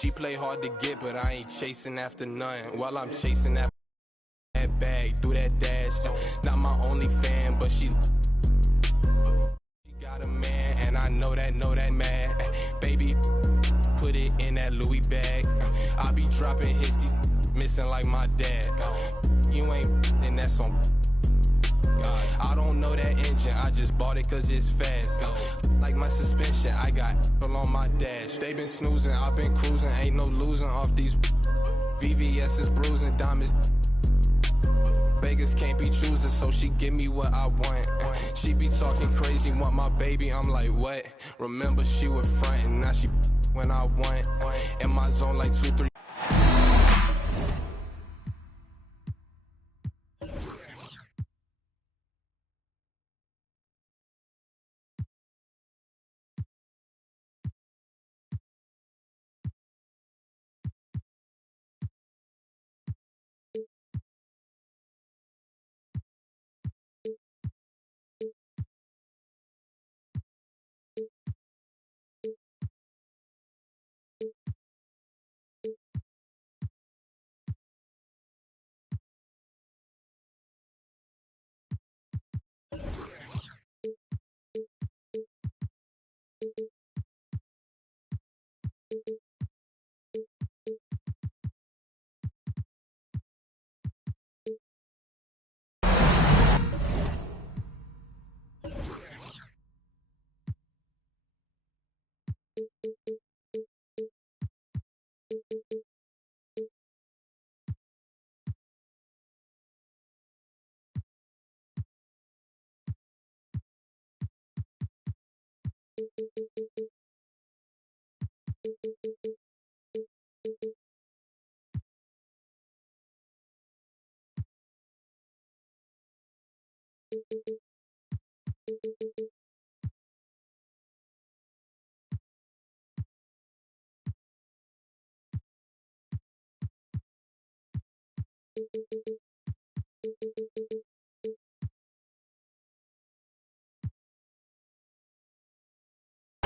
She play hard to get, but I ain't chasing after none. While I'm chasing after that bag, through that dash. Not my only fan, but she got a man, and I know that mad. Baby, put it in that Louis bag. I be dropping hits, these missing like my dad. You ain't, and that's on. I don't know that engine, I just bought it cause it's fast. Like my suspension, I got on my dash. They been snoozing, I've been cruising, ain't no losing off these VVS is bruising, diamonds. Vegas can't be choosing, so she give me what I want. She be talking crazy, want my baby, I'm like, what? Remember she was frontin', now she when I want. In my zone like 2-3.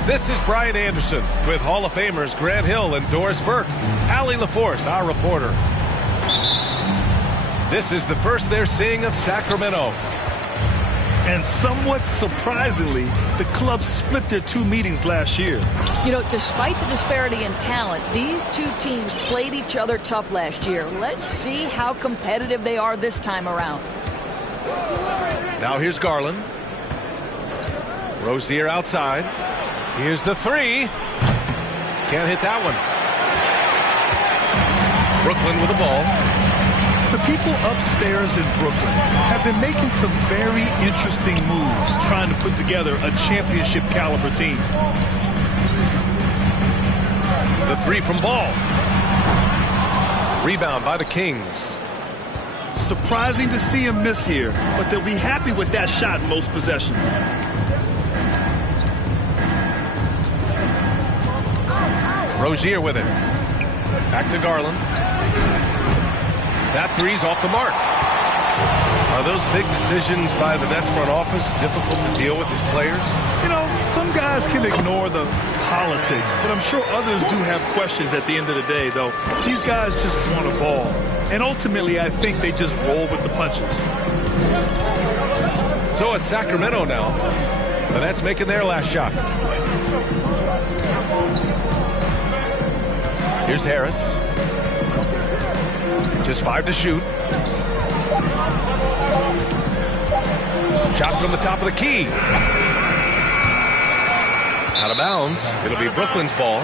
This is Brian Anderson with Hall of Famers Grant Hill and Doris Burke. Allie LaForce, our reporter. This is the first they're seeing of Sacramento. And somewhat surprisingly, the club split their two meetings last year. You know, despite the disparity in talent, these two teams played each other tough last year. Let's see how competitive they are this time around. Now here's Garland. Rozier outside. Here's the three. Can't hit that one. Brooklyn with the ball. The people upstairs in Brooklyn have been making some very interesting moves trying to put together a championship caliber team. The three from Ball. Rebound by the Kings. Surprising to see him miss here, but they'll be happy with that shot in most possessions. Rozier with it. Back to Garland. That three's off the mark. Are those big decisions by the Nets front office difficult to deal with as players? You know, some guys can ignore the politics, but I'm sure others do have questions at the end of the day, though. These guys just want a ball. And ultimately, I think they just roll with the punches. So it's Sacramento now. The Nets making their last shot. Here's Harris. Just 5 to shoot. Shot from the top of the key. Out of bounds. It'll be Brooklyn's ball.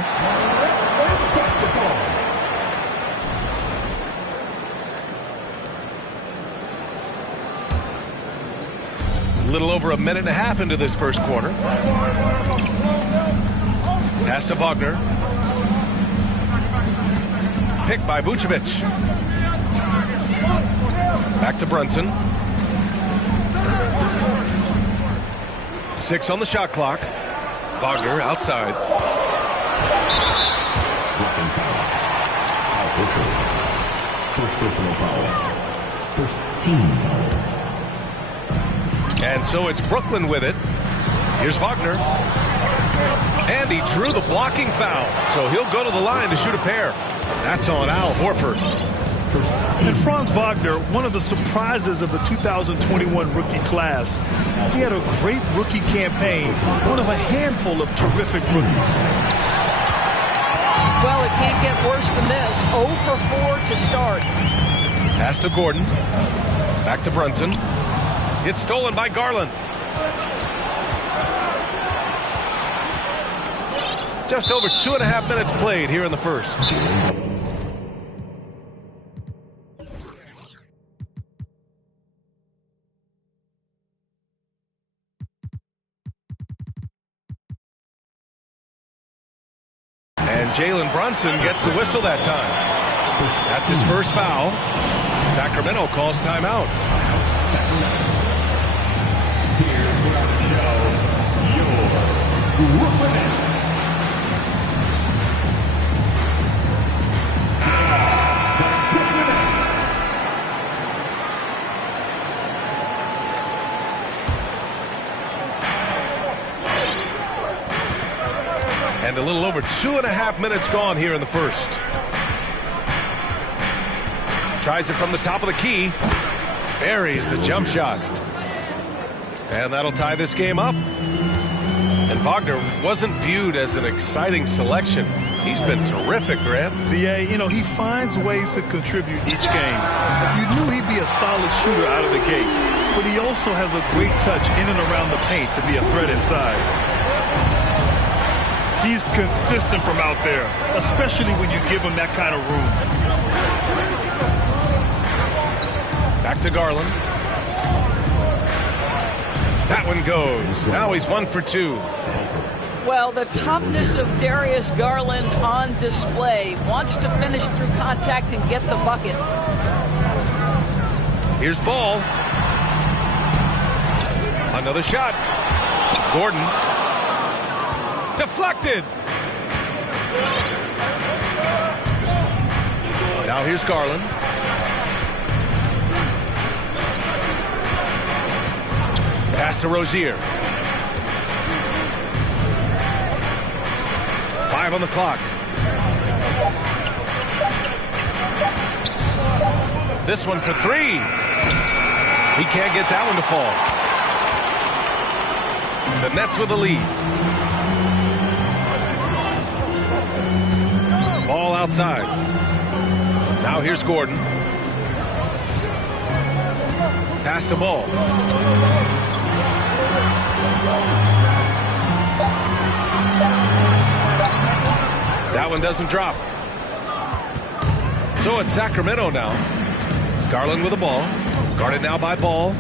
A little over a minute and a half into this first quarter. Pass to Wagner. Picked by Vucevic. Back to Brunson. 6 on the shot clock. Wagner outside. First personal foul. First team foul. And so it's Brooklyn with it. Here's Wagner. And he drew the blocking foul, so he'll go to the line to shoot a pair. That's on Al Horford. And Franz Wagner, one of the surprises of the 2021 rookie class. He had a great rookie campaign, one of a handful of terrific rookies. Well, it can't get worse than this. 0 for 4 to start. Pass to Gordon. Back to Brunson. It's stolen by Garland. Just over 2.5 minutes played here in the first. And Jalen Brunson gets the whistle that time. That's his first foul. Sacramento calls timeout. And a little over 2.5 minutes gone here in the first. Tries it from the top of the key. Buries the jump shot. And that'll tie this game up. And Wagner wasn't viewed as an exciting selection. He's been terrific, Grant. BA, you know, he finds ways to contribute each game. You knew he'd be a solid shooter out of the gate, but he also has a great touch in and around the paint to be a threat inside. He's consistent from out there, especially when you give him that kind of room. Back to Garland. That one goes. Now he's 1 for 2. Well, the toughness of Darius Garland on display. Wants to finish through contact and get the bucket. Here's Ball. Another shot. Gordon. Deflected. Now here's Garland. Pass to Rozier. 5 on the clock. This one for 3. He can't get that one to fall. The Nets with the lead. Ball outside. Now here's Gordon. Pass to Ball. That one doesn't drop. So it's Sacramento now. Garland with the ball. Guarded now by Ball.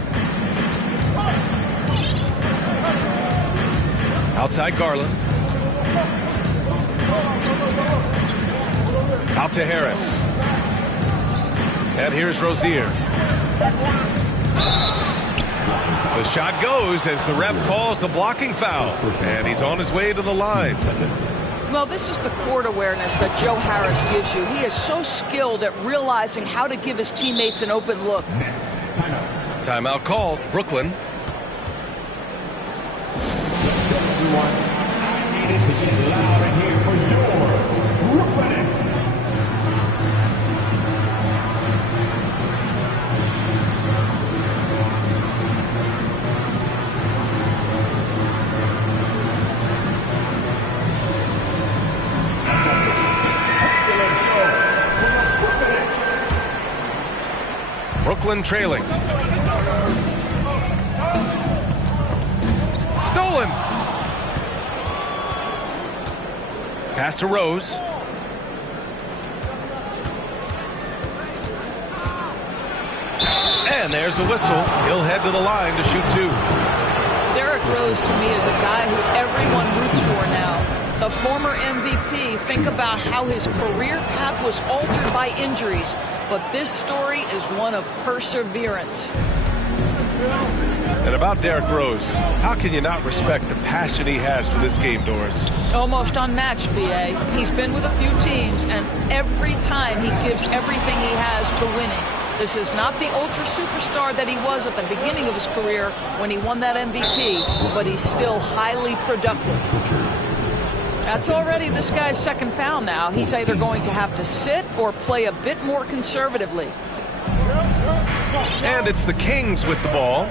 Outside Garland. Out to Harris. And here's Rozier. The shot goes as the ref calls the blocking foul. And he's on his way to the line. Well, this is the court awareness that Joe Harris gives you. He is so skilled at realizing how to give his teammates an open look. Timeout called. Brooklyn. Brooklyn trailing. Stolen. Pass to Rose. And there's a whistle. He'll head to the line to shoot 2. Derrick Rose, to me, is a guy who everyone roots for now. The former MVP, think about how his career path was altered by injuries. But this story is one of perseverance. And about Derrick Rose, how can you not respect the passion he has for this game, Doris? Almost unmatched, B.A. He's been with a few teams, and every time he gives everything he has to winning. This is not the ultra superstar that he was at the beginning of his career when he won that MVP, but he's still highly productive. That's already this guy's second foul now. He's either going to have to sit or play a bit more conservatively. And it's the Kings with the ball.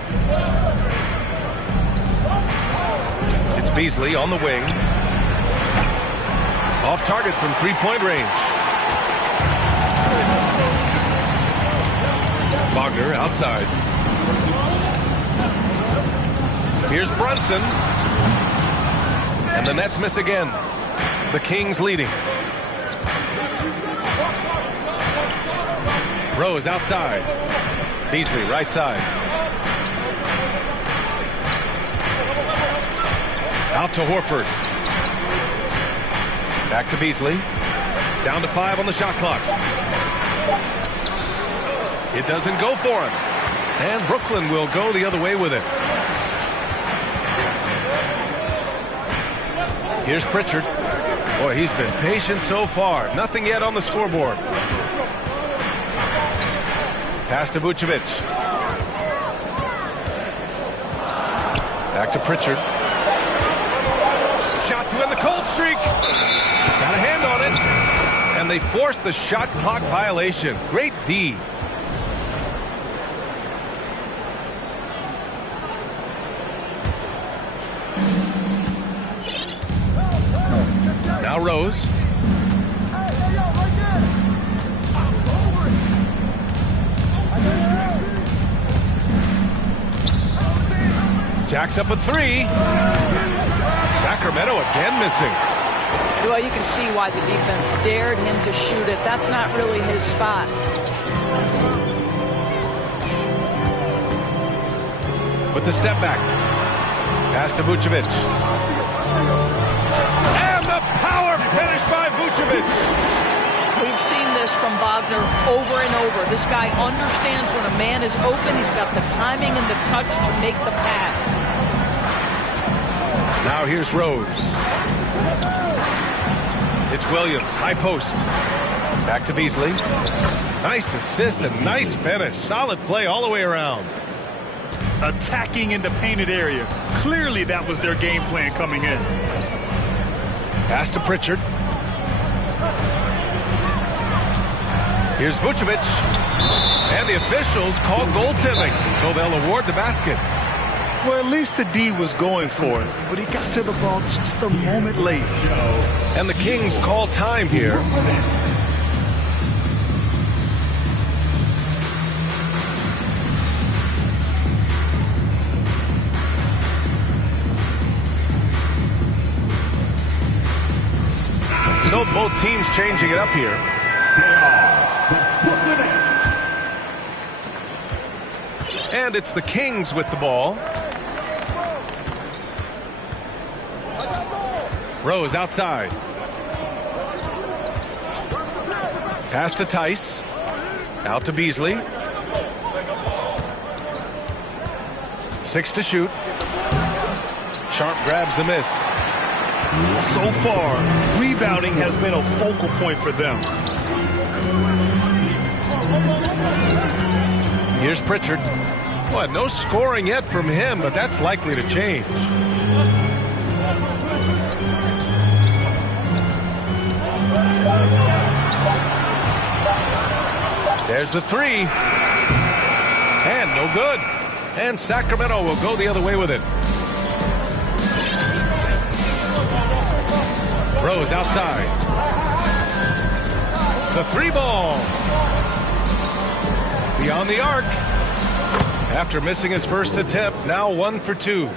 It's Beasley on the wing. Off target from three-point range. Wagner outside. Here's Brunson. And the Nets miss again. The Kings leading. Rose outside. Beasley right side. Out to Horford. Back to Beasley. Down to 5 on the shot clock. It doesn't go for him. And Brooklyn will go the other way with it. Here's Pritchard. Boy, he's been patient so far. Nothing yet on the scoreboard. Pass to Vucevic. Back to Pritchard. Shot to end the cold streak. Got a hand on it. And they forced the shot clock violation. Great D. Now Rose. Jacks up a 3. Sacramento again missing. Well, you can see why the defense dared him to shoot it. That's not really his spot. With the step back. Pass to Vucevic. And the power finish by Vucevic. We've seen this from Wagner over and over. This guy understands when a man is open. He's got the timing and the touch to make the pass. Now here's Rose. It's Williams, high post. Back to Beasley. Nice assist and nice finish. Solid play all the way around. Attacking in the painted area. Clearly that was their game plan coming in. Pass to Pritchard. Here's Vucevic. And the officials call goaltending, so they'll award the basket. Well, at least the D was going for it, but he got to the ball just a moment late. And the Kings call time here. So both teams changing it up here. And it's the Kings with the ball. Rose outside. Pass to Tice. Out to Beasley. 6 to shoot. Sharp grabs the miss. So far, rebounding has been a focal point for them. Here's Pritchard. Boy, no scoring yet from him, but that's likely to change. There's the 3. And no good. And Sacramento will go the other way with it. Rose outside. The 3 ball. Beyond the arc. After missing his first attempt, now 1 for 2.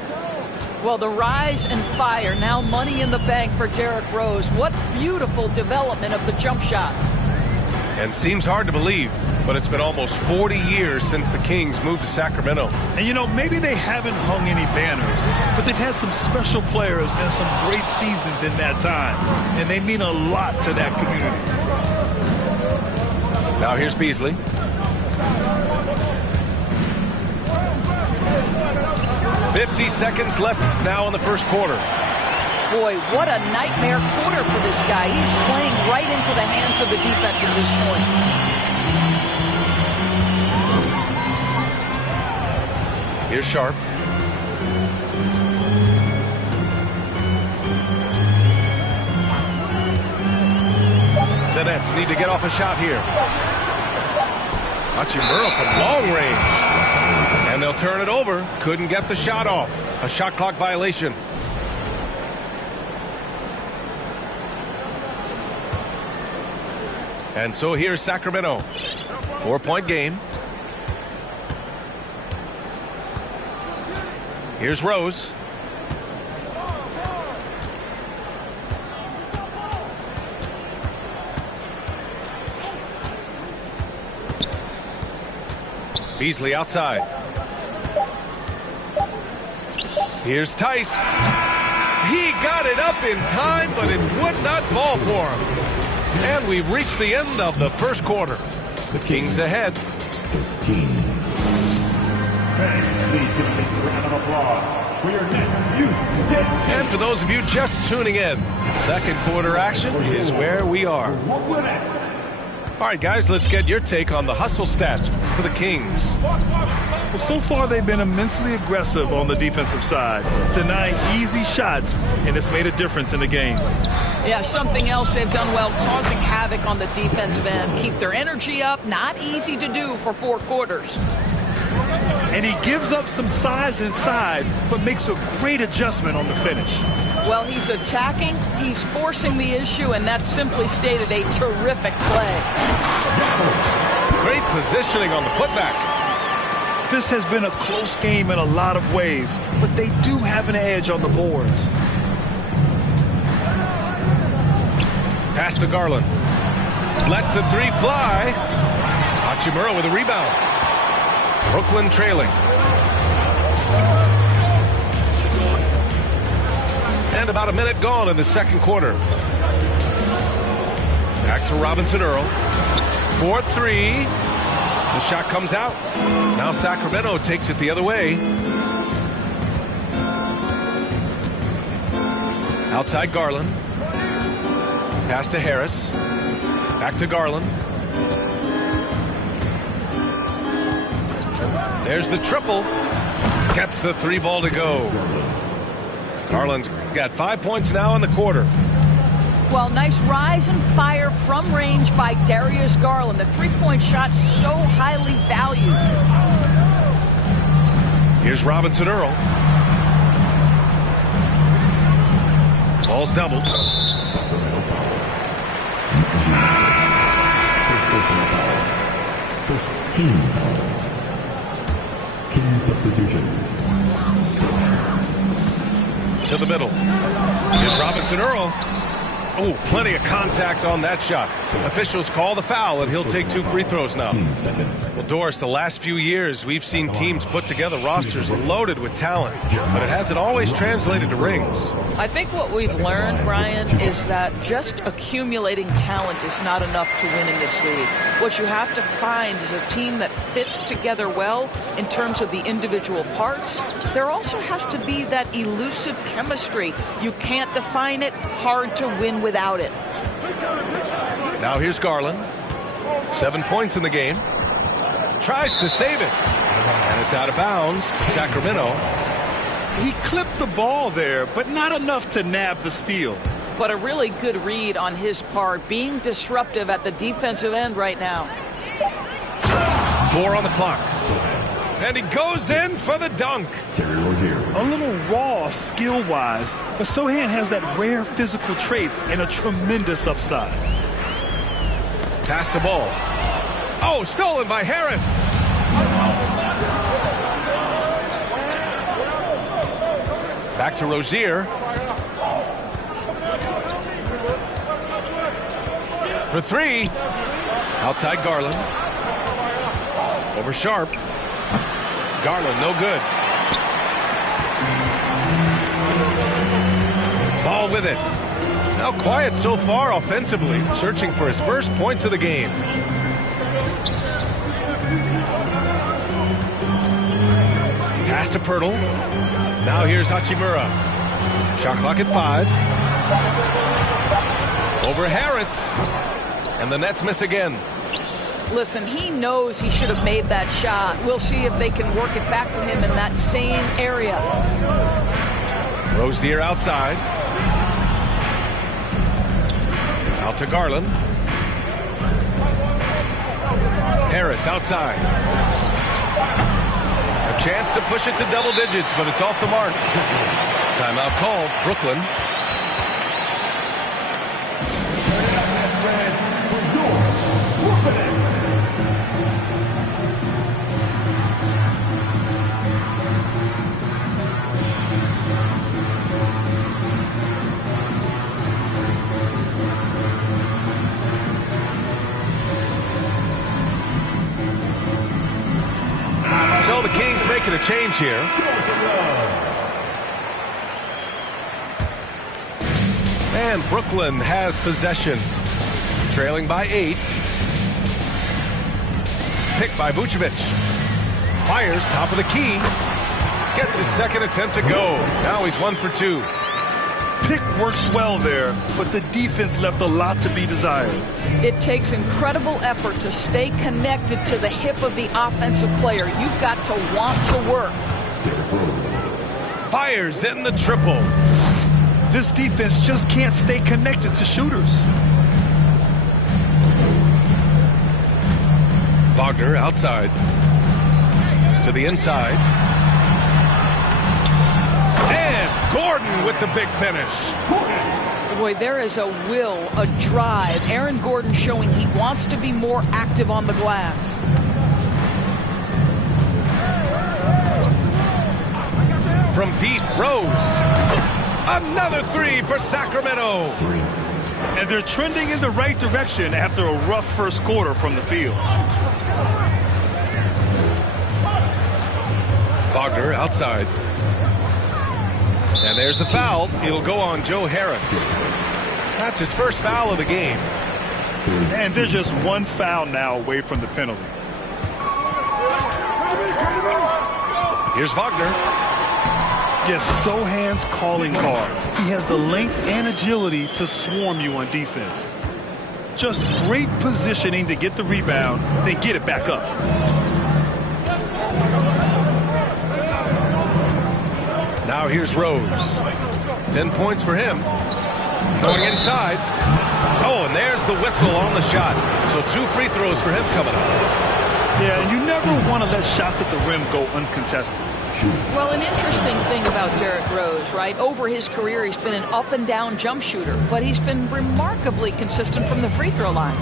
Well, the rise and fire, now money in the bank for Derrick Rose. What beautiful development of the jump shot. And seems hard to believe, but it's been almost 40 years since the Kings moved to Sacramento. And you know, maybe they haven't hung any banners, but they've had some special players and some great seasons in that time. And they mean a lot to that community. Now here's Beasley. "50 seconds left now in the first quarter. Boy, what a nightmare quarter for this guy. He's playing right into the hands of the defense at this point. Here's Sharp. the Nets need to get off a shot here. Hachimura from long range. And they'll turn it over. Couldn't get the shot off. A shot clock violation. And so here's Sacramento. 4-point game. Here's Rose. Beasley outside. Here's Tice. He got it up in time, but it would not fall for him. And we've reached the end of the first quarter. The Kings ahead. 13. Please give a big round of applause for your next youth. And for those of you just tuning in, second quarter action is where we are. All right, guys, let's get your take on the hustle stats for the Kings. Well, so far they've been immensely aggressive on the defensive side, denying easy shots, and it's made a difference in the game. Yeah, something else they've done well, causing havoc on the defensive end. Keep their energy up. Not easy to do for 4 quarters. And he gives up some size inside, but makes a great adjustment on the finish. Well, he's attacking, he's forcing the issue, and that's simply stated a terrific play. Great positioning on the putback. This has been a close game in a lot of ways, but they do have an edge on the boards. Pass to Garland. Lets the 3 fly. Hachimura with a rebound. Brooklyn trailing. And about a minute gone in the second quarter. Back to Robinson-Earl. 4-3. The shot comes out. Now Sacramento takes it the other way. Outside Garland. Pass to Harris. Back to Garland. There's the triple. Gets the 3 ball to go. Garland's got 5 points now in the quarter. Well, nice rise and fire from range by Darius Garland. The 3-point shot so highly valued. Here's Robinson-Earl. Ball's doubled. First team foul. King substitution. To the middle. Here's Robinson-Earl. Oh, plenty of contact on that shot. Officials call the foul, and he'll take 2 free throws now. Well, Doris, the last few years, we've seen teams put together rosters loaded with talent, but it hasn't always translated to rings. I think what we've learned, Brian, is that just accumulating talent is not enough to win in this league. What you have to find is a team that fits together well in terms of the individual parts. There also has to be that elusive chemistry. You can't define it, hard to win without it. Now here's Garland. 7 points in the game. Tries to save it. And it's out of bounds to Sacramento. He clipped the ball there, but not enough to nab the steal. But a really good read on his part, being disruptive at the defensive end right now. 4 on the clock. And he goes in for the dunk. A little raw skill-wise, but Sohan has that rare physical traits and a tremendous upside. Pass the ball. Oh, stolen by Harris. Back to Rozier. For 3. Outside Garland. Over Sharp. Garland, no good. Ball with it. Now quiet so far offensively, searching for his first points of the game. Pass to Pirtle. Now here's Hachimura. Shot clock at 5. Over Harris. And the Nets miss again. Listen, he knows he should have made that shot. We'll see if they can work it back to him in that same area. Rozier outside. Out to Garland. Harris outside. A chance to push it to double digits, but it's off the mark. Timeout called, Brooklyn. So the Kings making a change here. And Brooklyn has possession. Trailing by 8. Picked by Vucevic. Fires top of the key. Gets his second attempt to go. Now he's 1 for 2. Pick works well there, but the defense left a lot to be desired. It takes incredible effort to stay connected to the hip of the offensive player. You've got to want to work. Fires in the triple. This defense just can't stay connected to shooters. Wagner outside. To the inside. And Gordon with the big finish. Boy, there is a will, a drive. Aaron Gordon showing he wants to be more active on the glass. From deep, Rose. Another 3 for Sacramento. And they're trending in the right direction after a rough first quarter from the field. Wagner outside. And there's the foul. It'll go on Joe Harris. That's his first foul of the game. And they're just one foul now away from the penalty. Here's Wagner. Yes, Sohan's calling card. He has the length and agility to swarm you on defense. Just great positioning to get the rebound, then get it back up. Now here's Rose. 10 points for him. Going inside. Oh, and there's the whistle on the shot. So 2 free throws for him coming up. Yeah, and you never want to let shots at the rim go uncontested. Well, an interesting thing about Derrick Rose, right? Over his career, he's been an up-and-down jump shooter, but he's been remarkably consistent from the free throw line.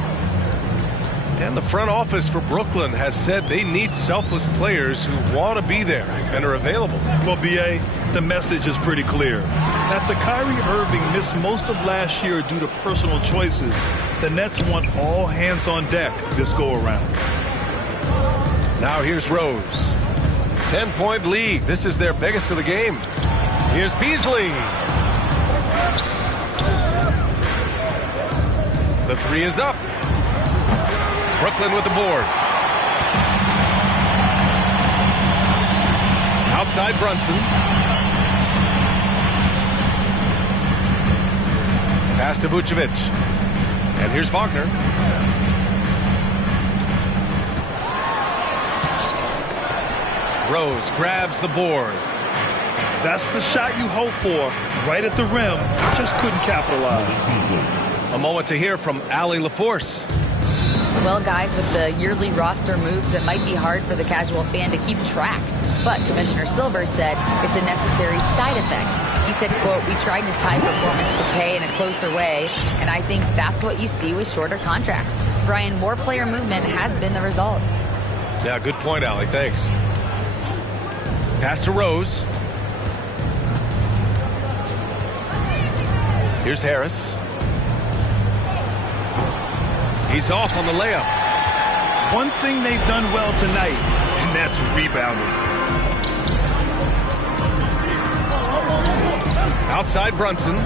And the front office for Brooklyn has said they need selfless players who want to be there and are available. Well, B.A., the message is pretty clear. After Kyrie Irving missed most of last year due to personal choices, the Nets want all hands on deck this go-around. Now here's Rose. 10-point lead. This is their biggest of the game. Here's Beasley. The 3 is up. Brooklyn with the board. Outside Brunson. Pass to Vucevic. And here's Wagner. Rose grabs the board. That's the shot you hope for. Right at the rim. Just couldn't capitalize. A moment to hear from Allie LaForce. Well, guys, with the yearly roster moves, it might be hard for the casual fan to keep track. But Commissioner Silver said it's a necessary side effect. He said, quote, "We tried to tie performance to pay in a closer way, and I think that's what you see with shorter contracts." Brian, more player movement has been the result. Yeah, good point, Allie. Thanks. Pass to Rose. Here's Harris. He's off on the layup. One thing they've done well tonight, and that's rebounding. Outside Brunson.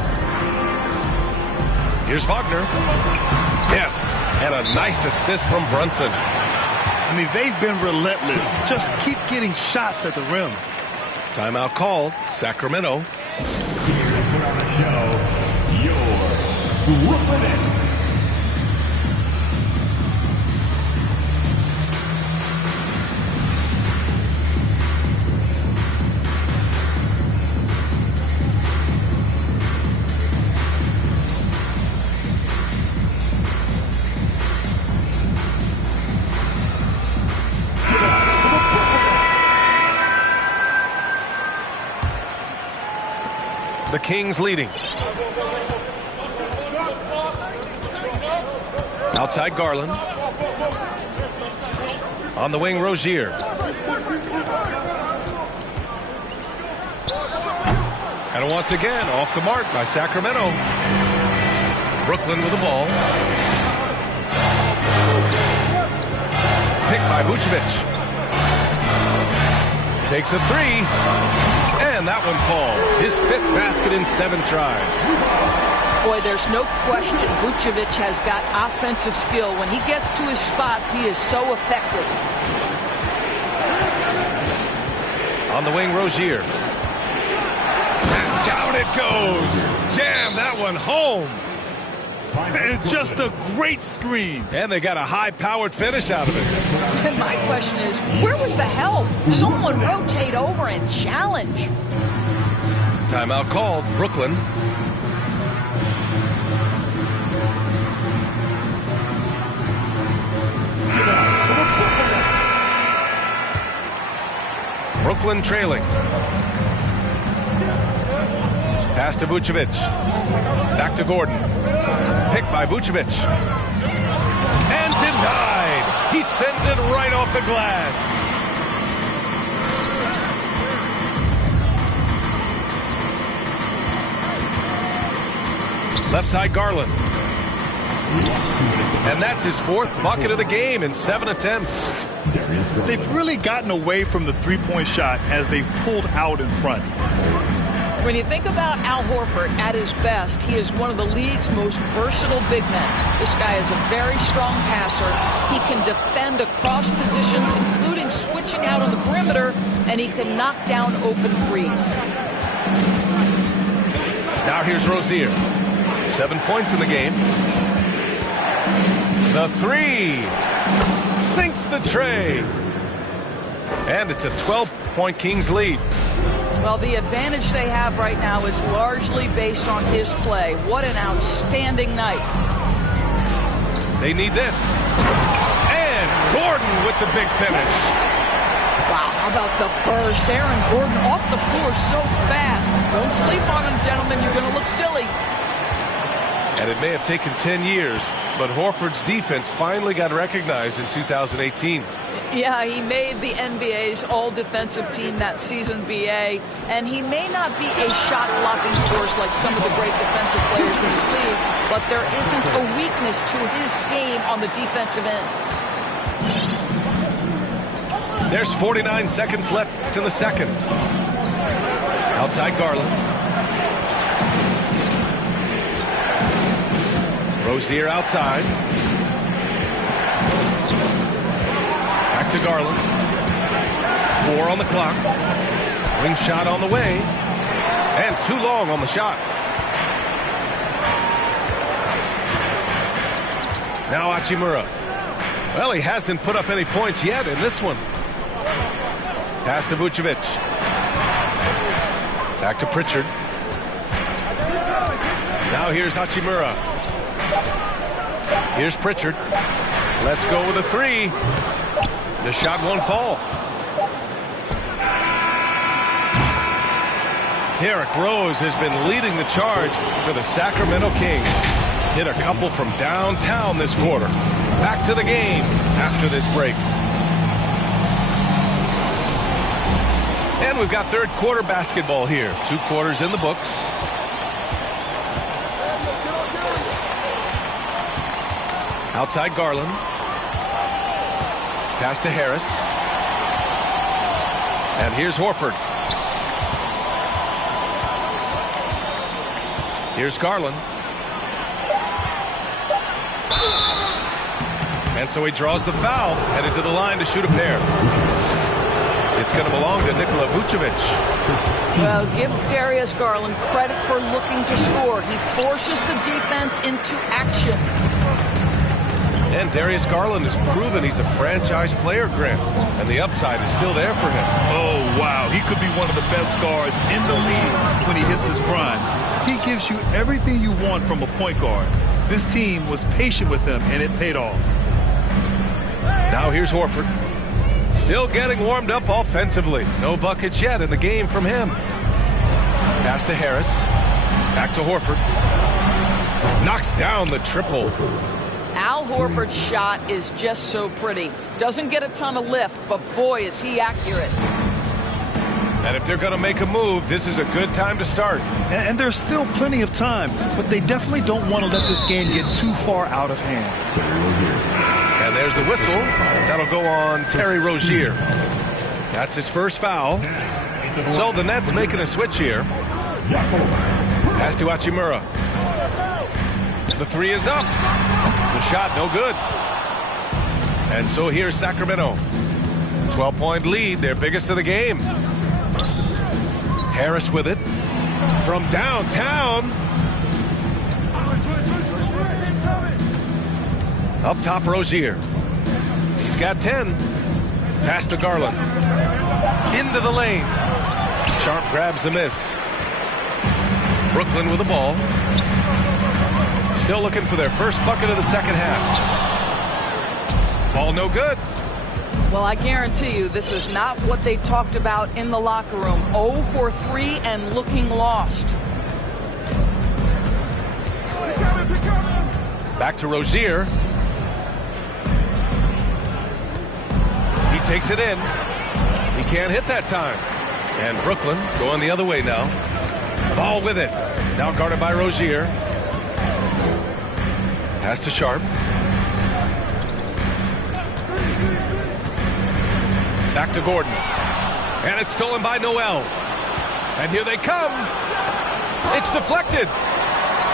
Here's Wagner. Yes, and a nice assist from Brunson. I mean, they've been relentless. Just keep getting shots at the rim. Timeout called. Sacramento. Here to put on the show, your Brooklyn Nets. The Kings leading. Outside Garland. On the wing, Rozier. And once again, off the mark by Sacramento. Brooklyn with the ball. Picked by Vucevic. Takes a three. And that one falls. His 5th basket in 7 tries. Boy, there's no question Vucevic has got offensive skill. When he gets to his spots, he is so effective. On the wing, Rozier. And down it goes. Jam that one home. And just a great screen. And they got a high-powered finish out of it. And my question is, where was the help? Someone rotate over and challenge. Timeout called. Brooklyn. Brooklyn trailing. Pass to Vucevic. Back to Gordon. Picked by Vucevic. And denied. He sends it right off the glass. Left side Garland. And that's his 4th bucket of the game in 7 attempts. They've really gotten away from the three-point shot as they've pulled out in front. When you think about Al Horford at his best, he is one of the league's most versatile big men. This guy is a very strong passer. He can defend across positions, including switching out on the perimeter, and he can knock down open threes. Now here's Rozier. 7 points in the game. The three. Sinks the tray. And it's a 12-point Kings lead. Well, the advantage they have right now is largely based on his play. What an outstanding night. They need this. And Gordon with the big finish. Wow, how about the burst? Aaron Gordon off the floor so fast. Don't sleep on him, gentlemen. You're going to look silly. And it may have taken 10 years, but Horford's defense finally got recognized in 2018. Yeah, he made the NBA's all-defensive team that season, BA, and he may not be a shot-blocking force like some of the great defensive players in this league, but there isn't a weakness to his game on the defensive end. There's 49 seconds left in the second. Outside Garland. Rozier outside. Back to Garland. 4 on the clock. Wing shot on the way. And too long on the shot. Now Hachimura. Well, he hasn't put up any points yet in this one. Pass to Vucevic. Back to Pritchard. Now here's Hachimura. Here's Pritchard. Let's go with a three. The shot won't fall. Derrick Rose has been leading the charge for the Sacramento Kings. Hit a couple from downtown this quarter. Back to the game after this break. And we've got third quarter basketball here. 2 quarters in the books. Outside Garland. Pass to Harris. And here's Horford. Here's Garland. And so he draws the foul, headed to the line to shoot a pair. It's going to belong to Nikola Vucevic. Well, give Darius Garland credit for looking to score. He forces the defense into action. And Darius Garland has proven he's a franchise player, Grant. And the upside is still there for him. Oh, wow. He could be one of the best guards in the league when he hits his prime. He gives you everything you want from a point guard. This team was patient with him, and it paid off. Now here's Horford. Still getting warmed up offensively. No buckets yet in the game from him. Pass to Harris. Back to Horford. Knocks down the triple. Al Horford's shot is just so pretty. Doesn't get a ton of lift, but boy, is he accurate. And if they're going to make a move, this is a good time to start. And there's still plenty of time, but they definitely don't want to let this game get too far out of hand. And there's the whistle. That'll go on Terry Rozier. That's his first foul. So the Nets making a switch here. Pass to Hachimura. The three is up. The shot no good. And so here's Sacramento. 12-point lead, their biggest of the game. Harris with it. From downtown. Up top, Rozier. He's got 10. Pass to Garland. Into the lane. Sharp grabs the miss. Brooklyn with the ball. Still looking for their first bucket of the second half. Ball no good. Well, I guarantee you this is not what they talked about in the locker room. 0 for 3 and looking lost. Back to Rozier. He takes it in. He can't hit that time. And Brooklyn going the other way now. Ball with it. Now guarded by Rozier. Pass to Sharp. Back to Gordon. And it's stolen by Noel. And here they come. It's deflected.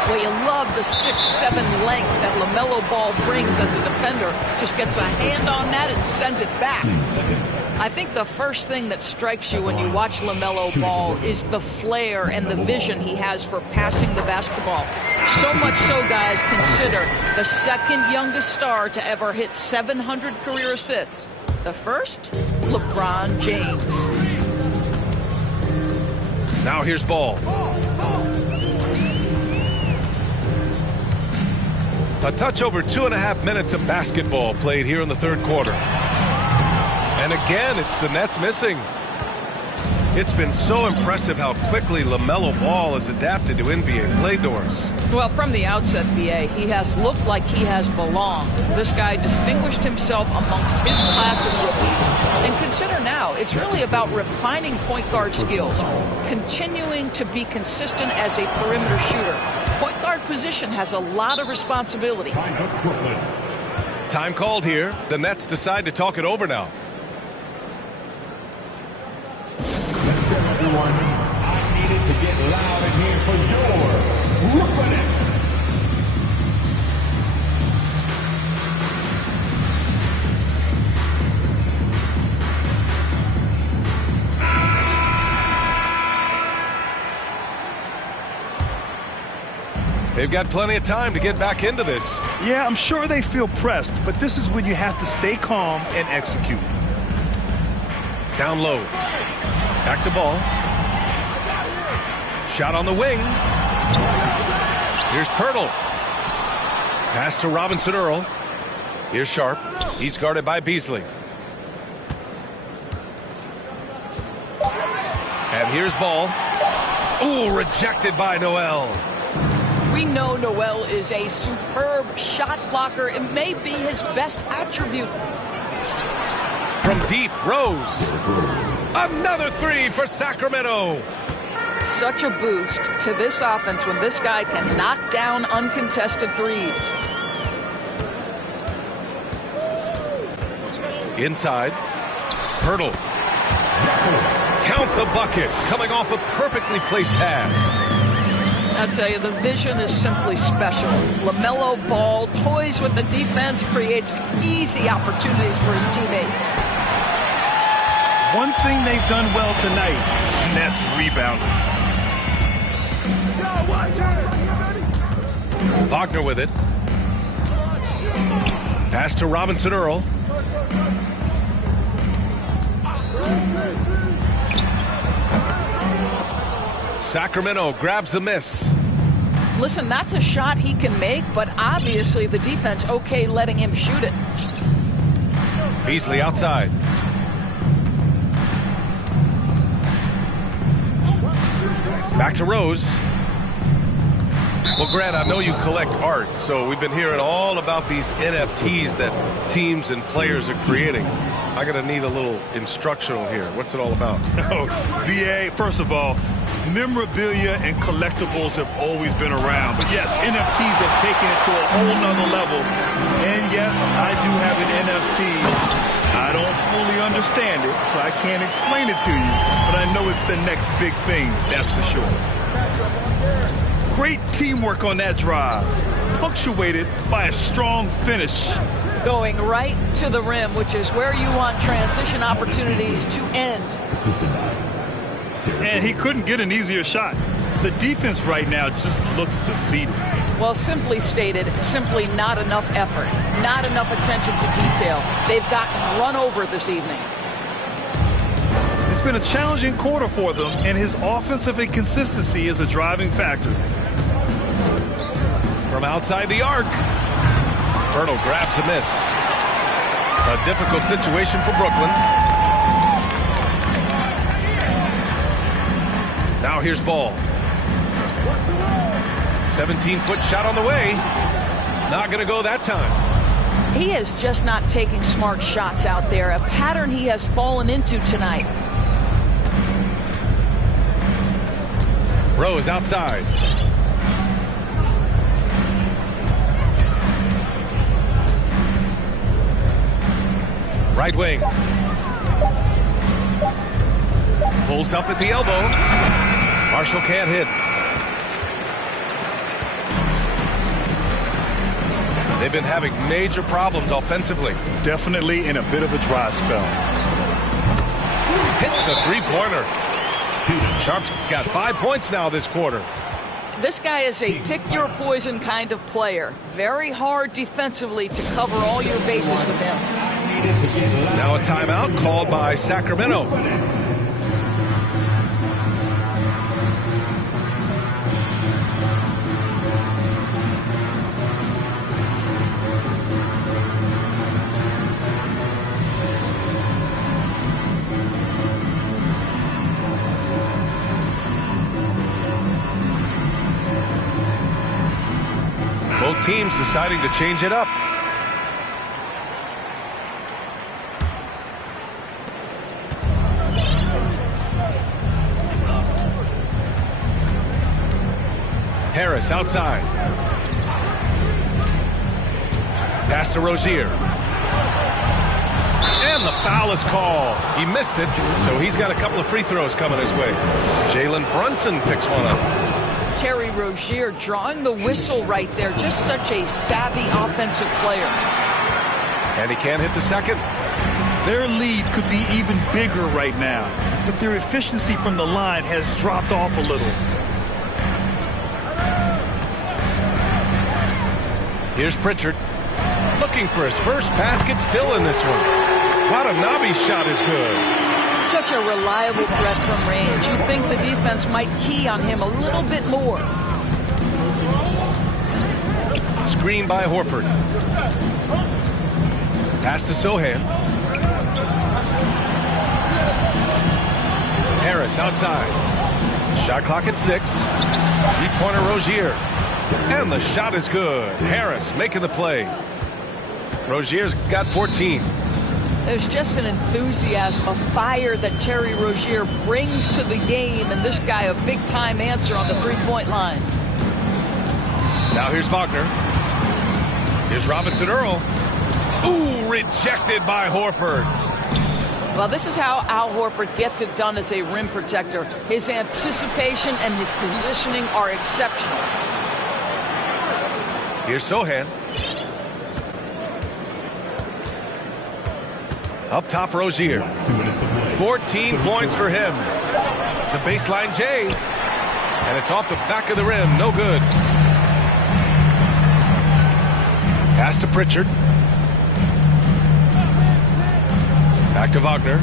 Well, you love the 6'7" length that LaMelo Ball brings as a defender. Just gets a hand on that and sends it back. I think the first thing that strikes you when you watch LaMelo Ball is the flair and the vision he has for passing the basketball. So much so, guys, consider the second youngest star to ever hit 700 career assists. The first, LeBron James. Now here's Ball. A touch over 2.5 minutes of basketball played here in the third quarter. And again, it's the Nets missing. It's been so impressive how quickly LaMelo Ball has adapted to NBA play doors. Well, from the outset, B.A., he has looked like he has belonged. This guy distinguished himself amongst his class of rookies. And consider now, it's really about refining point guard skills, continuing to be consistent as a perimeter shooter. Point guard position has a lot of responsibility. Time called here. The Nets decide to talk it over now. Everyone, I needed to get loud in here for your Brooklyn Nets. They've got plenty of time to get back into this. Yeah, I'm sure they feel pressed, but this is when you have to stay calm and execute. Down low. Back to Ball. Shot on the wing. Here's Pirtle. Pass to Robinson Earl. Here's Sharp. He's guarded by Beasley. And here's Ball. Ooh, rejected by Noel. We know Noel is a superb shot blocker. It may be his best attribute. From deep, Rose. Another three for Sacramento. Such a boost to this offense when this guy can knock down uncontested threes. Inside. Pirtle. Count the bucket. Coming off a perfectly placed pass. I'll tell you, the vision is simply special. LaMelo Ball toys with the defense, creates easy opportunities for his teammates. One thing they've done well tonight, Nets rebounding. Wagner with it. Pass to Robinson Earl. Sacramento grabs the miss. Listen, that's a shot he can make, but obviously the defense okay letting him shoot it. Beasley outside. Back to Rose. Well, Grant, I know you collect art, so we've been hearing all about these NFTs that teams and players are creating. I'm going to need a little instructional here. What's it all about? Oh, BA, first of all, memorabilia and collectibles have always been around. But yes, NFTs have taken it to a whole nother level. And yes, I do have an NFT. I don't fully understand it, so I can't explain it to you. But I know it's the next big thing, that's for sure. Great teamwork on that drive, punctuated by a strong finish. Going right to the rim, which is where you want transition opportunities to end. And he couldn't get an easier shot. The defense right now just looks defeated. Well, simply stated, simply not enough effort, not enough attention to detail. They've gotten run over this evening. It's been a challenging quarter for them, and his offensive inconsistency is a driving factor. From outside the arc, Bertle grabs a miss. A difficult situation for Brooklyn. Now here's Ball. 17-foot shot on the way. Not going to go that time. He is just not taking smart shots out there, a pattern he has fallen into tonight. Rose outside. Right wing. Pulls up at the elbow. Marshall can't hit. They've been having major problems offensively. Definitely in a bit of a dry spell. Hits the three-pointer. Sharp's got 5 points now this quarter. This guy is a pick-your-poison kind of player. Very hard defensively to cover all your bases with him. Now a timeout called by Sacramento. Both teams deciding to change it up. Harris outside. Pass to Rozier. And the foul is called. He missed it, so he's got a couple of free throws coming his way. Jalen Brunson picks one up. Terry Rozier drawing the whistle right there. Just such a savvy offensive player. And he can't hit the second. Their lead could be even bigger right now, but their efficiency from the line has dropped off a little. Here's Pritchard. Looking for his first basket, still in this one. Watanabe's shot is good. Such a reliable threat from range. You'd think the defense might key on him a little bit more. Screen by Horford. Pass to Sohan. Harris outside. Shot clock at 6. Three-pointer Rozier. And the shot is good. Harris making the play. Rozier's got 14. There's just an enthusiasm, a fire that Terry Rozier brings to the game, and this guy a big-time answer on the three-point line. Now here's Wagner. Here's Robinson Earl. Ooh, rejected by Horford. Well, this is how Al Horford gets it done as a rim protector. His anticipation and his positioning are exceptional. Here's Sohan. Up top, Rozier. 14 points for him. The baseline J. And it's off the back of the rim. No good. Pass to Pritchard. Back to Wagner.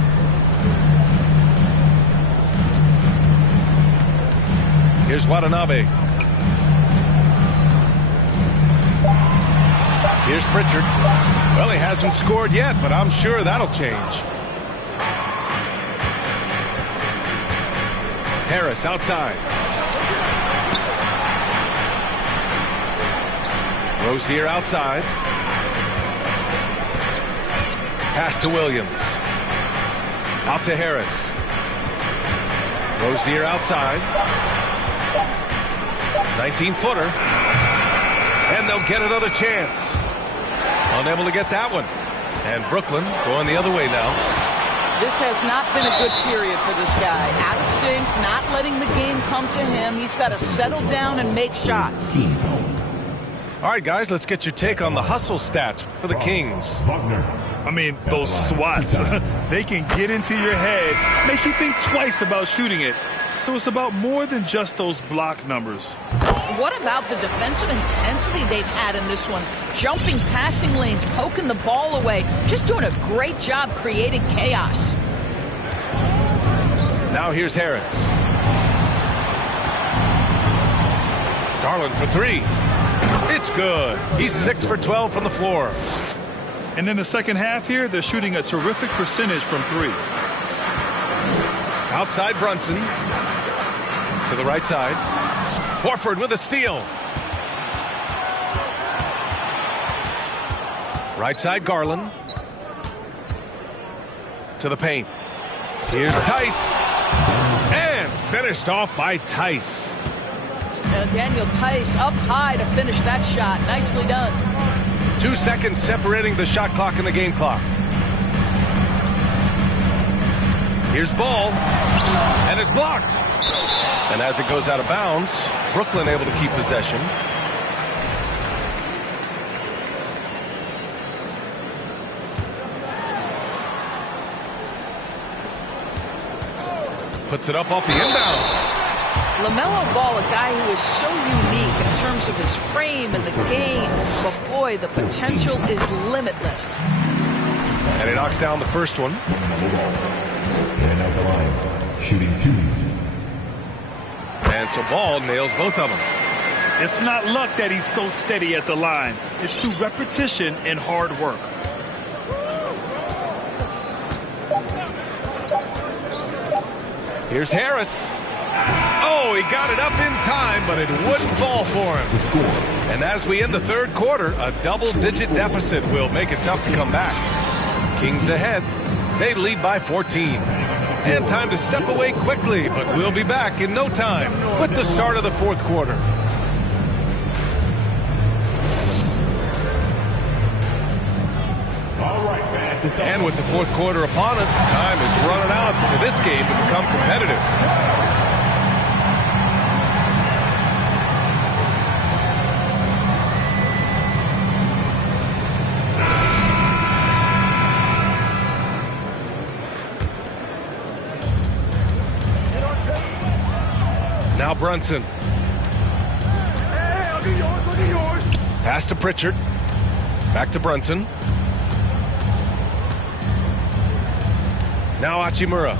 Here's Watanabe. Here's Pritchard. Well, he hasn't scored yet, but I'm sure that'll change. Harris outside. Rozier outside. Pass to Williams. Out to Harris. Rozier outside. 19-footer. And they'll get another chance. Unable to get that one. And Brooklyn going the other way now. This has not been a good period for this guy. Out of sync, not letting the game come to him. He's got to settle down and make shots. All right, guys, let's get your take on the hustle stats for the Kings. I mean, those swats, they can get into your head, make you think twice about shooting it. So it's about more than just those block numbers. What about the defensive intensity they've had in this one? Jumping passing lanes, poking the ball away, just doing a great job creating chaos. Now here's Harris. Garland for three. It's good. He's 6 for 12 from the floor. And in the second half here, they're shooting a terrific percentage from three. Outside Brunson. To the right side. Horford with a steal. Right side Garland. To the paint. Here's Tice. And finished off by Tice. Daniel Tice up high to finish that shot. Nicely done. 2 seconds separating the shot clock and the game clock. Here's Ball. And it's blocked. And as it goes out of bounds, Brooklyn able to keep possession. Puts it up off the inbound. LaMelo Ball, a guy who is so unique in terms of his frame and the game. But boy, the potential is limitless. And he knocks down the first one. And at the line, shooting 2. And so Ball nails both of them. It's not luck that he's so steady at the line. It's through repetition and hard work. Here's Harris. Oh, he got it up in time, but it wouldn't fall for him. And as we end the third quarter, a double-digit deficit will make it tough to come back. Kings ahead. They lead by 14. And time to step away quickly, but we'll be back in no time with the start of the fourth quarter. And with the fourth quarter upon us, time is running out for this game to become competitive. Now Brunson. Hey, I'll do yours. Pass to Pritchard. Back to Brunson. Now Hachimura.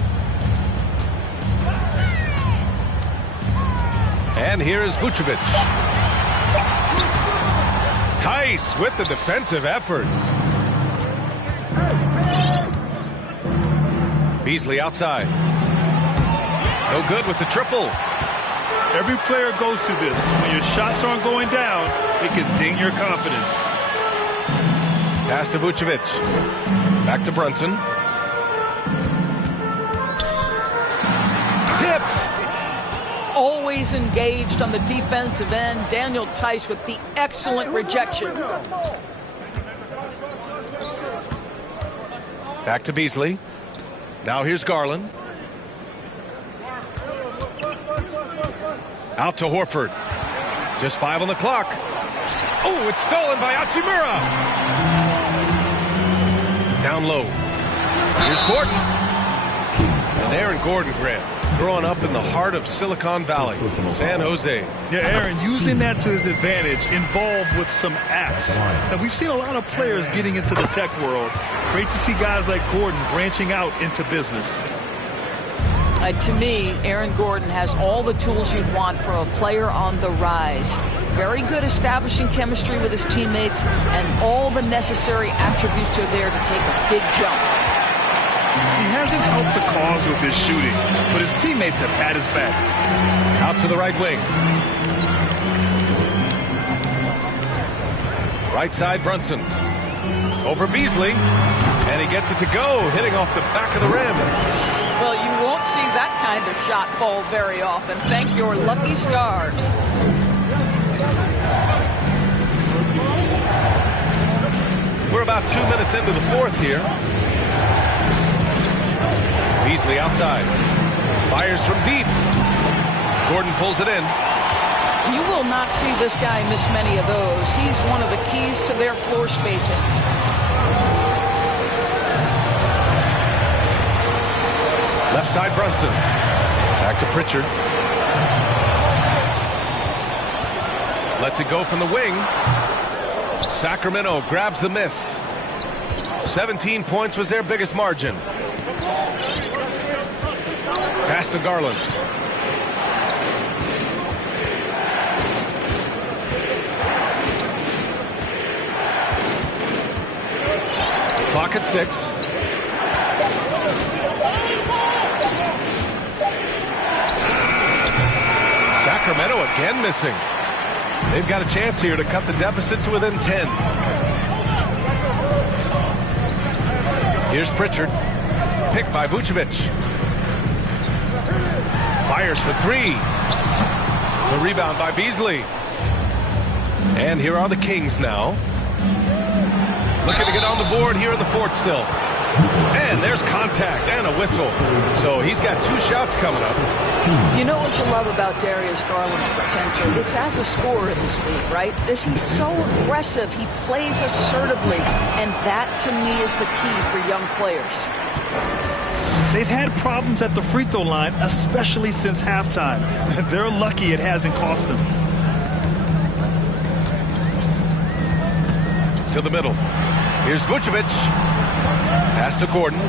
And here is Vucevic. Tice with the defensive effort. Beasley outside. No good with the triple. Every player goes through this. When your shots aren't going down, it can ding your confidence. Pass to Vucevic. Back to Brunson. Tipped. Always engaged on the defensive end. Daniel Tice with the excellent rejection. Back to Beasley. Now here's Garland. Out to Horford. Just 5 on the clock. Oh, it's stolen by Hachimura. Down low. Here's Gordon. And Aaron Gordon, Grant, growing up in the heart of Silicon Valley, San Jose. Yeah, Aaron, using that to his advantage, involved with some apps. Now, we've seen a lot of players getting into the tech world. It's great to see guys like Gordon branching out into business. To me, Aaron Gordon has all the tools you'd want from a player on the rise. Very good establishing chemistry with his teammates, and all the necessary attributes are there to take a big jump. He hasn't helped the cause with his shooting, but his teammates have had his back. Out to the right wing. Right side, Brunson. Over Beasley. And he gets it to go, hitting off the back of the rim. Well, you won't see that kind of shot fall very often. Thank your lucky stars. We're about 2 minutes into the fourth here. Beasley outside. Fires from deep. Gordon pulls it in. You will not see this guy miss many of those. He's one of the keys to their floor spacing. Left side, Brunson. Back to Pritchard. Lets it go from the wing. Sacramento grabs the miss. 17 points was their biggest margin. Pass to Garland. Clock at 6. Sacramento again missing. They've got a chance here to cut the deficit to within 10. Here's Pritchard. Picked by Vucevic. Fires for 3. The rebound by Beasley. And here are the Kings now. Looking to get on the board here in the fourth still. And there's contact and a whistle. So he's got 2 shots coming up. You know what you love about Darius Garland's potential? It's as a scorer in this league, right? He's so aggressive. He plays assertively. And that, to me, is the key for young players. They've had problems at the free throw line, especially since halftime. They're lucky it hasn't cost them. To the middle. Here's Vucevic. Pass to Gordon.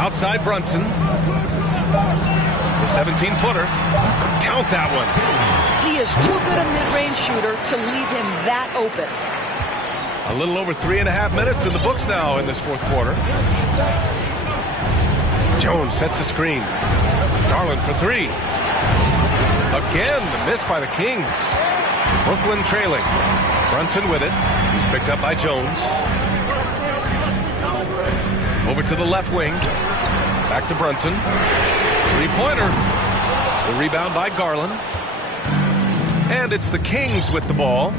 Outside Brunson. The 17-footer. Count that one. He is too good a mid-range shooter to leave him that open. A little over 3.5 minutes in the books now in this fourth quarter. Jones sets a screen. Garland for 3. Again, the miss by the Kings. Brooklyn trailing. Brunson with it. He's picked up by Jones. Over to the left wing. Back to Brunson. 3-pointer. The rebound by Garland. And it's the Kings with the ball.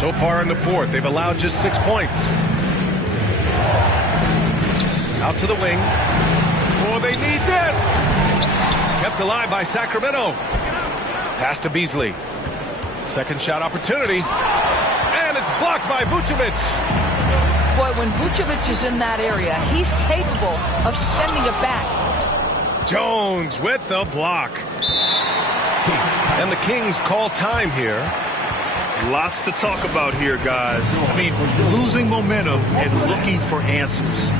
So far in the fourth, they've allowed just 6 points. Out to the wing. Oh, they need this! Kept alive by Sacramento. Pass to Beasley. Second shot opportunity. And it's blocked by Vucevic. Boy, when Vucevic is in that area, he's capable of sending it back. Jones with the block. And the Kings call time here. Lots to talk about here, guys. I mean, losing momentum and looking for answers.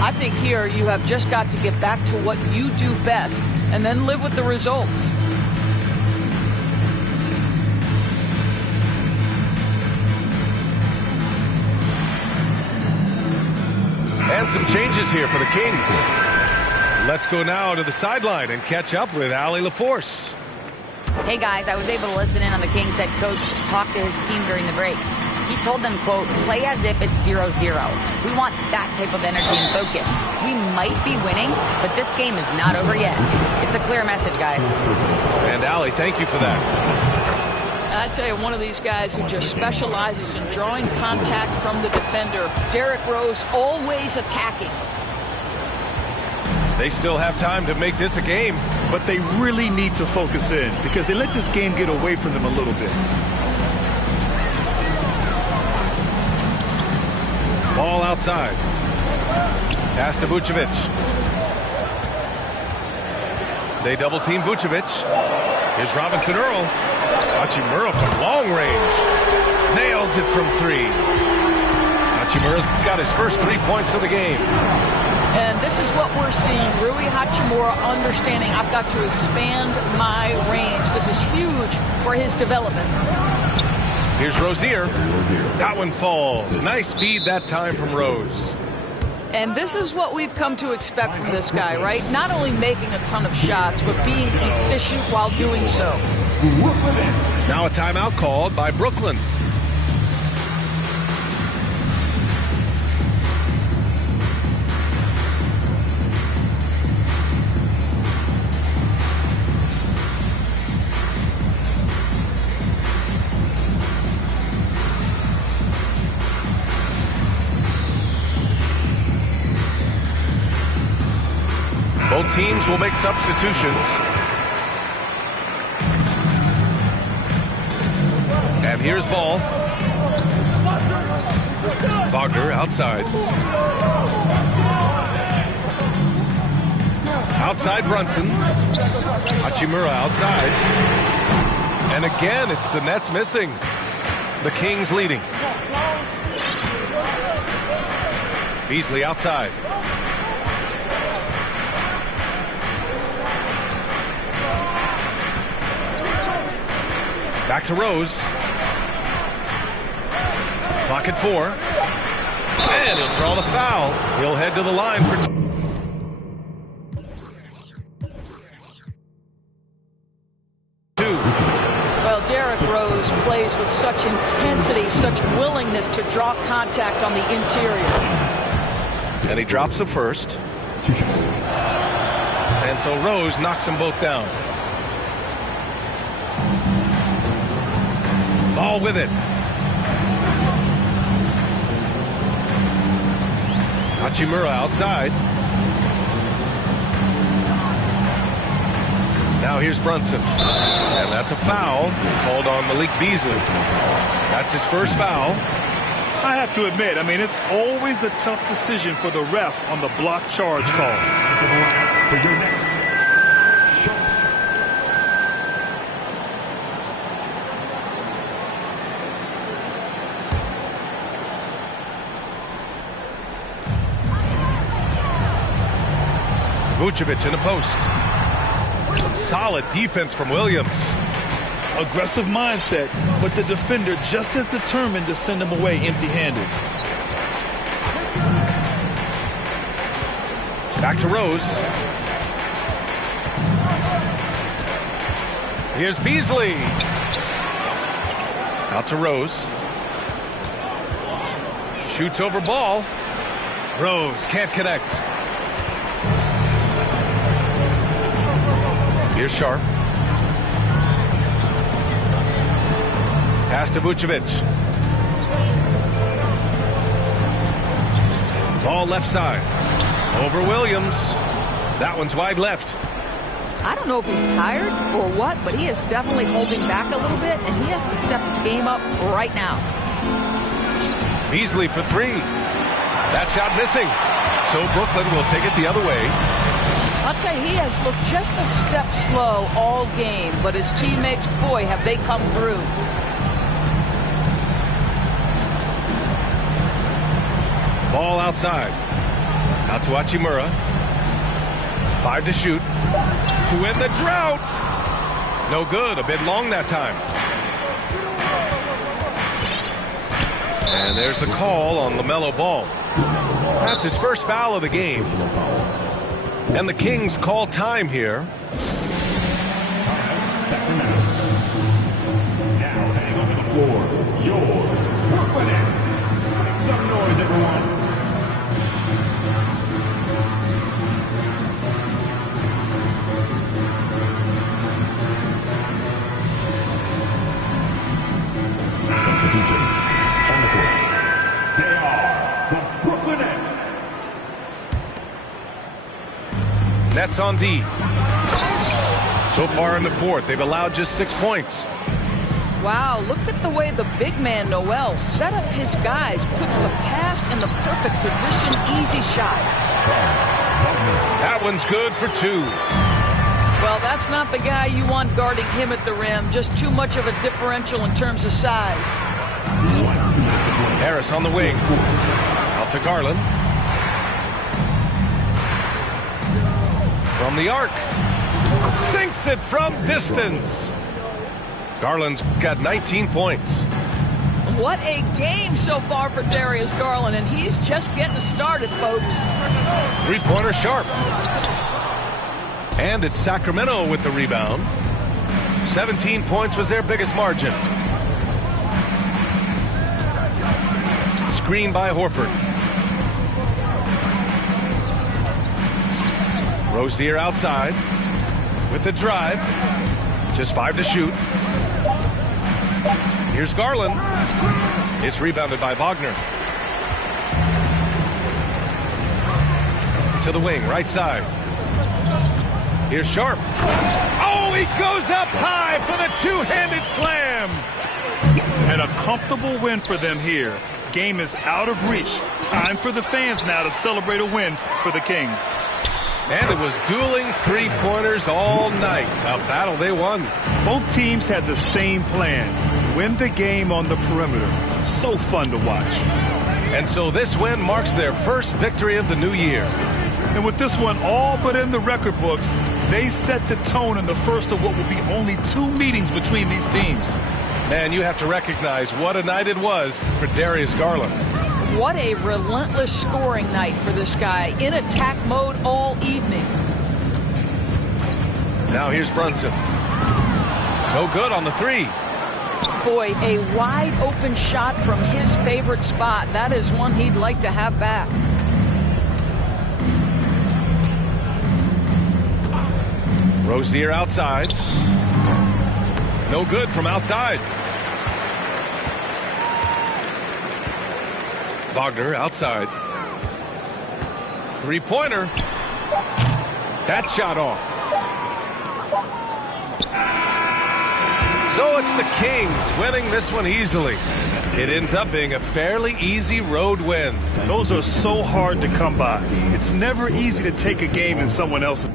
I think here you have just got to get back to what you do best and then live with the results. And some changes here for the Kings. Let's go now to the sideline and catch up with Allie LaForce. Hey guys, I was able to listen in on the Kings head coach talk to his team during the break. He told them, quote, play as if it's 0-0. We want that type of energy and focus. We might be winning, but this game is not over yet. It's a clear message, guys. And Allie, thank you for that. I tell you, one of these guys who just specializes in drawing contact from the defender. Derrick Rose always attacking. They still have time to make this a game. But they really need to focus in because they let this game get away from them a little bit. Ball outside. Pass to Vucevic. They double team Vucevic. Here's Robinson Earl. Hachimura from long range. Nails it from 3. Hachimura's got his first 3 points of the game. And this is what we're seeing. Rui Hachimura understanding I've got to expand my range. This is huge for his development. Here's Rozier. That one falls. Nice feed that time from Rose. And this is what we've come to expect from this guy, right? Not only making a ton of shots, but being efficient while doing so. Now a timeout called by Brooklyn. Both teams will make substitutions. And here's ball. Wagner outside. Outside Brunson. Hachimura outside. And again, it's the Nets missing. The Kings leading. Beasley outside. Back to Rose. Clock at 4. And he'll draw the foul. He'll head to the line for 2. Well, Derrick Rose plays with such intensity, such willingness to draw contact on the interior. And he drops the first. And so Rose knocks them both down. Ball with it. Hachimura outside. Now here's Brunson. And that's a foul called on Malik Beasley. That's his first foul. I have to admit, I mean, it's always a tough decision for the ref on the block charge call. For your next shot. Vucevic in the post. Some solid defense from Williams. Aggressive mindset, but the defender just as determined to send him away empty-handed. Back to Rose. Here's Beasley. Out to Rose. Shoots over ball. Rose can't connect. Here's Sharp. Pass to Vucevic. Ball left side. Over Williams. That one's wide left. I don't know if he's tired or what, but he is definitely holding back a little bit, and he has to step his game up right now. Beasley for 3. That shot missing. So Brooklyn will take it the other way. I'll tell you, he has looked just a step slow all game, but his teammates, boy, have they come through. Ball outside. Out to Hachimura. 5 to shoot. To win the drought. No good. A bit long that time. And there's the call on LaMelo Ball. That's his first foul of the game. And the Kings call time here. Now heading onto the floor, your Brooklyn Nets. Make some noise, everyone. Substitutions on the court. They are the Brooklyn Nets. Nets on D. So far in the fourth, they've allowed just 6 points. Wow, look at the way the big man, Noel, set up his guys, puts the pass in the perfect position, easy shot. That one's good for 2. Well, that's not the guy you want guarding him at the rim, just too much of a differential in terms of size. Harris on the wing. Out to Garland. From the arc. Sinks it from distance. Garland's got 19 points. What a game so far for Darius Garland, and he's just getting started, folks. Three-pointer Sharp. And it's Sacramento with the rebound. 17 points was their biggest margin. Screen by Horford. Rozier outside with the drive. Just 5 to shoot. Here's Garland. It's rebounded by Wagner. To the wing, right side. Here's Sharp. Oh, he goes up high for the two-handed slam. And a comfortable win for them here. Game is out of reach. Time for the fans now to celebrate a win for the Kings. And it was dueling three-pointers all night. A battle they won. Both teams had the same plan. Win the game on the perimeter. So fun to watch. And so this win marks their first victory of the new year. And with this one all but in the record books, they set the tone in the first of what will be only 2 meetings between these teams. Man, you have to recognize what a night it was for Darius Garland. What a relentless scoring night for this guy. In attack mode all evening. Now here's Brunson. No good on the three. Boy, a wide open shot from his favorite spot. That is one he'd like to have back. Rozier outside. No good from outside. Wagner outside. Three-pointer. That shot off. So it's the Kings winning this one easily. It ends up being a fairly easy road win. Those are so hard to come by. It's never easy to take a game in someone else's.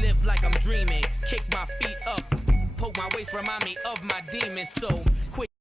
Live like I'm dreaming, kick my feet up, poke my waist, remind me of my demons. So quick.